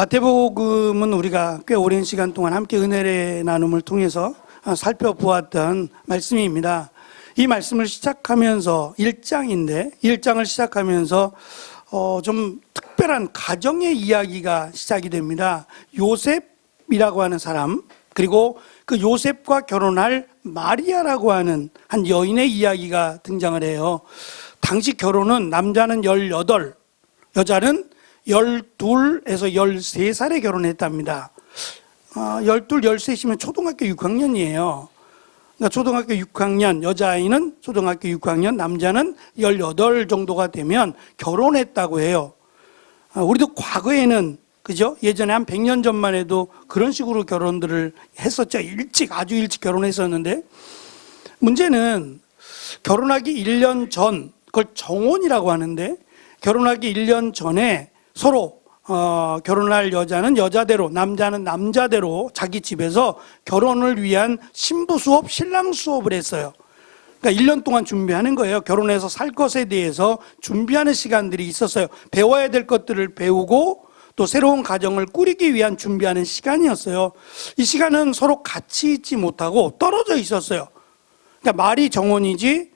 마태복음은 우리가 꽤 오랜 시간 동안 함께 은혜의 나눔을 통해서 살펴보았던 말씀입니다. 이 말씀을 시작하면서 1장인데 1장을 시작하면서 좀 특별한 가정의 이야기가 시작이 됩니다. 요셉이라고 하는 사람, 그리고 그 요셉과 결혼할 마리아라고 하는 한 여인의 이야기가 등장을 해요. 당시 결혼은 남자는 18, 여자는 12에서 13살에 결혼했답니다. 12, 13이면 초등학교 6학년이에요. 그러니까 초등학교 6학년, 여자아이는 초등학교 6학년, 남자는 18 정도가 되면 결혼했다고 해요. 우리도 과거에는, 그죠? 예전에 한 100년 전만 해도 그런 식으로 결혼들을 했었죠. 아주 일찍 결혼했었는데, 문제는 결혼하기 1년 전, 그걸 정혼이라고 하는데, 결혼하기 1년 전에 서로 결혼할 여자는 여자대로, 남자는 남자대로 자기 집에서 결혼을 위한 신부 수업, 신랑 수업을 했어요. 그러니까 1년 동안 준비하는 거예요. 결혼해서 살 것에 대해서 준비하는 시간들이 있었어요. 배워야 될 것들을 배우고 또 새로운 가정을 꾸리기 위한 준비하는 시간이었어요. 이 시간은 서로 같이 있지 못하고 떨어져 있었어요. 그러니까 말이 정혼이지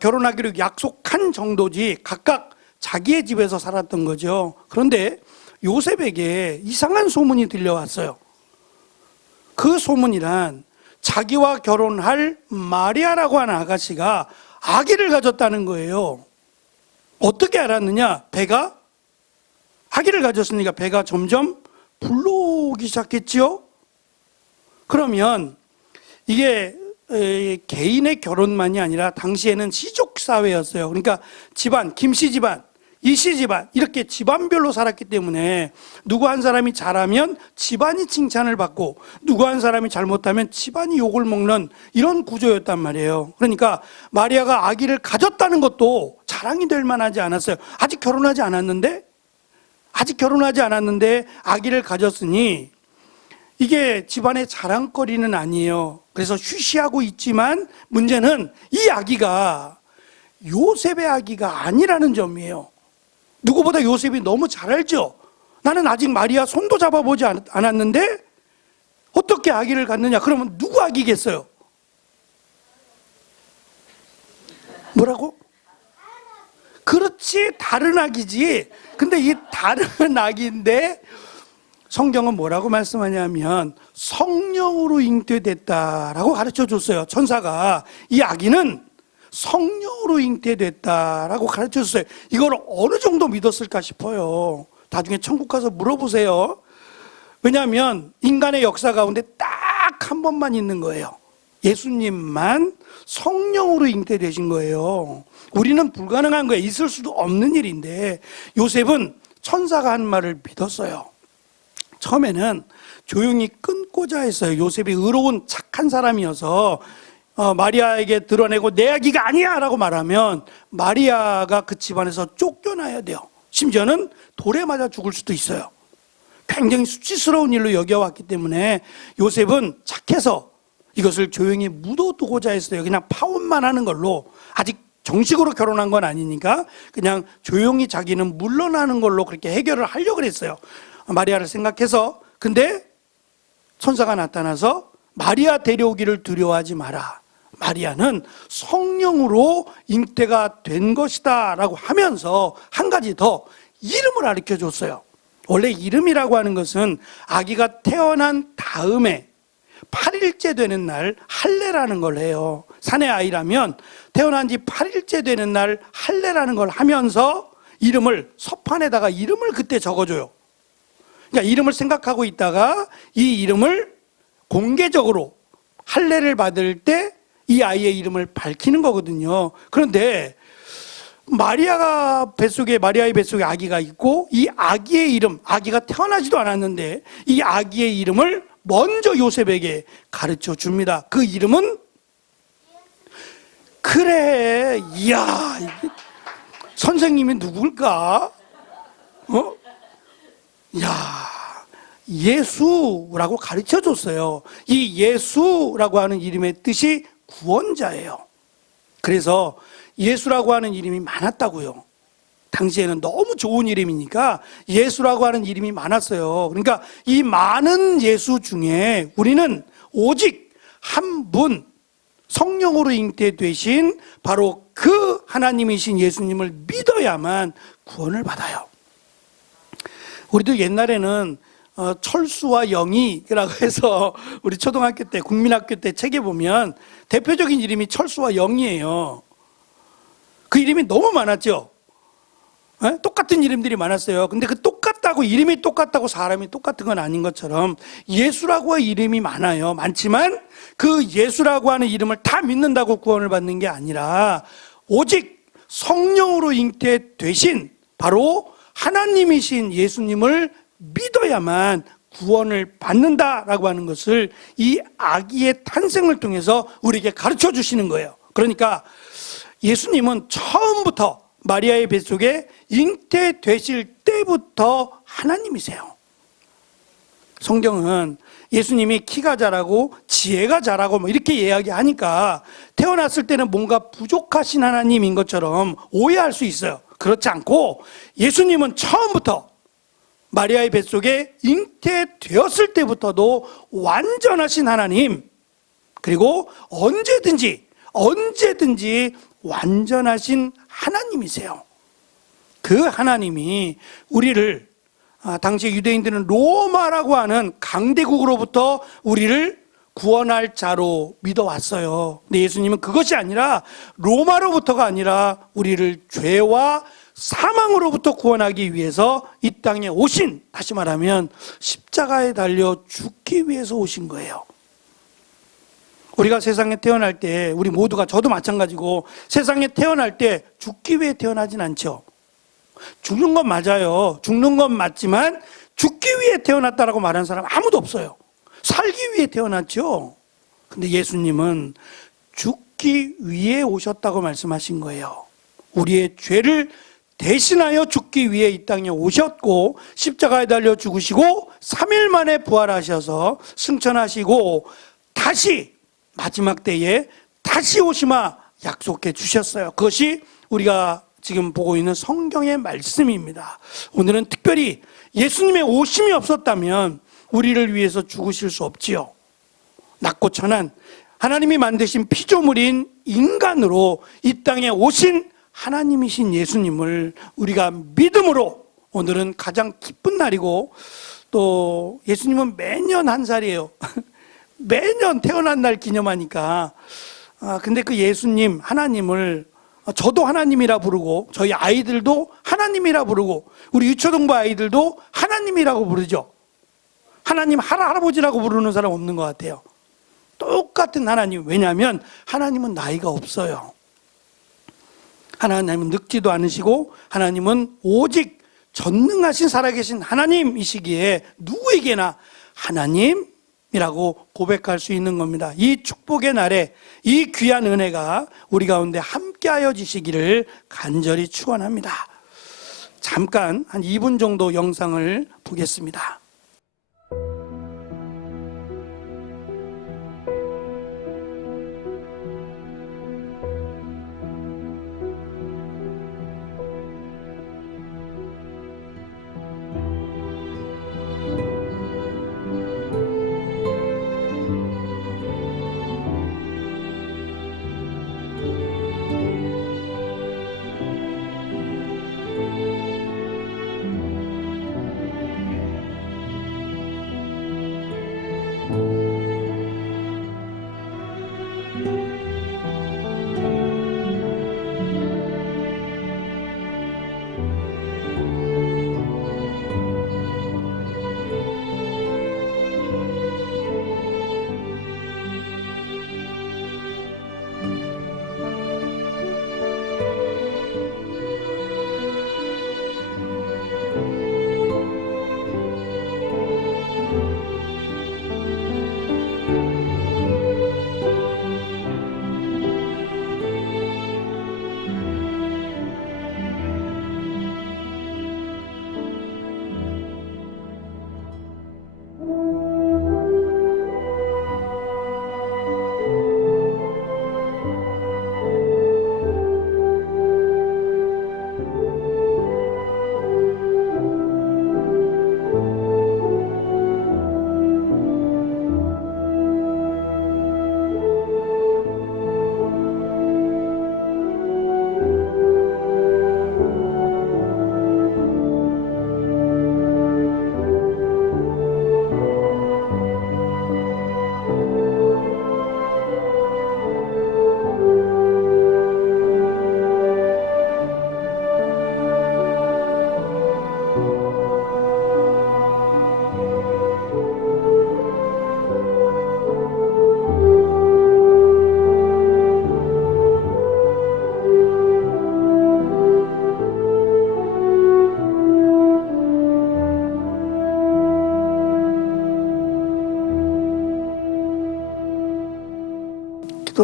결혼하기로 약속한 정도지 각각 자기의 집에서 살았던 거죠. 그런데 요셉에게 이상한 소문이 들려왔어요. 그 소문이란 자기와 결혼할 마리아라고 하는 아가씨가 아기를 가졌다는 거예요. 어떻게 알았느냐? 아기를 가졌으니까 배가 점점 불러오기 시작했지요. 그러면 이게 개인의 결혼만이 아니라 당시에는 시족사회였어요. 그러니까 집안, 김씨 집안, 이씨 집안, 이렇게 집안별로 살았기 때문에 누구 한 사람이 잘하면 집안이 칭찬을 받고 누구 한 사람이 잘못하면 집안이 욕을 먹는 이런 구조였단 말이에요. 그러니까 마리아가 아기를 가졌다는 것도 자랑이 될 만하지 않았어요. 아직 결혼하지 않았는데 아기를 가졌으니 이게 집안의 자랑거리는 아니에요. 그래서 쉬쉬하고 있지만 문제는 이 아기가 요셉의 아기가 아니라는 점이에요. 누구보다 요셉이 너무 잘 알죠. 나는 아직 마리아 손도 잡아보지 않았는데 어떻게 아기를 갖느냐? 그러면 누구 아기겠어요? 뭐라고? 그렇지, 다른 아기지. 근데 이 다른 아기인데 성경은 뭐라고 말씀하냐면 성령으로 잉태됐다라고 가르쳐 줬어요. 천사가 이 아기는 성령으로 잉태됐다라고 가르쳐 줬어요. 이걸 어느 정도 믿었을까 싶어요. 나중에 천국 가서 물어보세요. 왜냐하면 인간의 역사 가운데 딱 한 번만 있는 거예요. 예수님만 성령으로 잉태되신 거예요. 우리는 불가능한 거예요. 있을 수도 없는 일인데 요셉은 천사가 한 말을 믿었어요. 처음에는 조용히 끊고자 했어요. 요셉이 의로운 착한 사람이어서 마리아에게 드러내고 내 아기가 아니야 라고 말하면 마리아가 그 집안에서 쫓겨나야 돼요. 심지어는 돌에 맞아 죽을 수도 있어요. 굉장히 수치스러운 일로 여겨왔기 때문에 요셉은 착해서 이것을 조용히 묻어두고자 했어요. 그냥 파혼만 하는 걸로, 아직 정식으로 결혼한 건 아니니까 그냥 조용히 자기는 물러나는 걸로 그렇게 해결을 하려고 그랬어요. 마리아를 생각해서. 근데 천사가 나타나서 마리아 데려오기를 두려워하지 마라. 마리아는 성령으로 잉태가 된 것이다 라고 하면서 한 가지 더 이름을 가르쳐 줬어요. 원래 이름이라고 하는 것은 아기가 태어난 다음에 8일째 되는 날 할례라는 걸 해요. 사내 아이라면 태어난 지 8일째 되는 날 할례라는 걸 하면서 이름을, 서판에다가 이름을 그때 적어줘요. 그러니까 이름을 생각하고 있다가 이 이름을 공개적으로 할례를 받을 때 이 아이의 이름을 밝히는 거거든요. 그런데 마리아의 뱃속에 아기가 있고 이 아기의 이름, 아기가 태어나지도 않았는데 이 아기의 이름을 먼저 요셉에게 가르쳐 줍니다. 그 이름은, 그래, 이야, 선생님이 누굴까? 예수라고 가르쳐 줬어요. 이 예수라고 하는 이름의 뜻이 구원자예요. 그래서 예수라고 하는 이름이 많았다고요. 당시에는 너무 좋은 이름이니까 예수라고 하는 이름이 많았어요. 그러니까 이 많은 예수 중에 우리는 오직 한 분, 성령으로 잉태되신 바로 그 하나님이신 예수님을 믿어야만 구원을 받아요. 우리도 옛날에는 철수와 영희라고 해서 우리 초등학교 때, 국민학교 때 책에 보면 대표적인 이름이 철수와 영희예요. 그 이름이 너무 많았죠. 똑같은 이름들이 많았어요. 근데 그 똑같다고, 이름이 똑같다고 사람이 똑같은 건 아닌 것처럼 예수라고 하는 이름이 많아요. 많지만 그 예수라고 하는 이름을 다 믿는다고 구원을 받는 게 아니라 오직 성령으로 잉태되신 바로 하나님이신 예수님을 믿어야만 구원을 받는다라고 하는 것을 이 아기의 탄생을 통해서 우리에게 가르쳐 주시는 거예요. 그러니까 예수님은 처음부터 마리아의 뱃속에 잉태되실 때부터 하나님이세요. 성경은 예수님이 키가 자라고 지혜가 자라고 뭐 이렇게 이야기하니까 태어났을 때는 뭔가 부족하신 하나님인 것처럼 오해할 수 있어요. 그렇지 않고 예수님은 처음부터 마리아의 뱃속에 잉태되었을 때부터도 완전하신 하나님, 그리고 언제든지 완전하신 하나님이세요. 그 하나님이 우리를, 당시 유대인들은 로마라고 하는 강대국으로부터 우리를 구원할 자로 믿어왔어요. 근데 예수님은 그것이 아니라, 로마로부터가 아니라 우리를 죄와 사망으로부터 구원하기 위해서 이 땅에 오신, 다시 말하면 십자가에 달려 죽기 위해서 오신 거예요. 우리가 세상에 태어날 때, 우리 모두가, 저도 마찬가지고 세상에 태어날 때 죽기 위해 태어나진 않죠. 죽는 건 맞아요. 죽는 건 맞지만 죽기 위해 태어났다라고 말하는 사람 아무도 없어요. 살기 위해 태어났죠. 근데 예수님은 죽기 위해 오셨다고 말씀하신 거예요. 우리의 죄를 대신하여 죽기 위해 이 땅에 오셨고, 십자가에 달려 죽으시고 3일 만에 부활하셔서 승천하시고 다시 마지막 때에 다시 오시마 약속해 주셨어요. 그것이 우리가 지금 보고 있는 성경의 말씀입니다. 오늘은 특별히 예수님의 오심이 없었다면 우리를 위해서 죽으실 수 없지요. 낮고 천한 하나님이 만드신 피조물인 인간으로 이 땅에 오신 하나님이신 예수님을 우리가 믿음으로, 오늘은 가장 기쁜 날이고, 또 예수님은 매년 한 살이에요. 매년 태어난 날 기념하니까. 근데 그 예수님, 하나님을 저도 하나님이라 부르고, 저희 아이들도 하나님이라 부르고, 우리 유초등부 아이들도 하나님이라고 부르죠. 하나님 할아버지라고 부르는 사람 없는 것 같아요. 똑같은 하나님. 왜냐하면 하나님은 나이가 없어요. 하나님은 늙지도 않으시고, 하나님은 오직 전능하신 살아계신 하나님이시기에 누구에게나 하나님이라고 고백할 수 있는 겁니다. 이 축복의 날에 이 귀한 은혜가 우리 가운데 함께하여 지시기를 간절히 축원합니다. 잠깐 한 2분 정도 영상을 보겠습니다.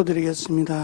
기도드리겠습니다.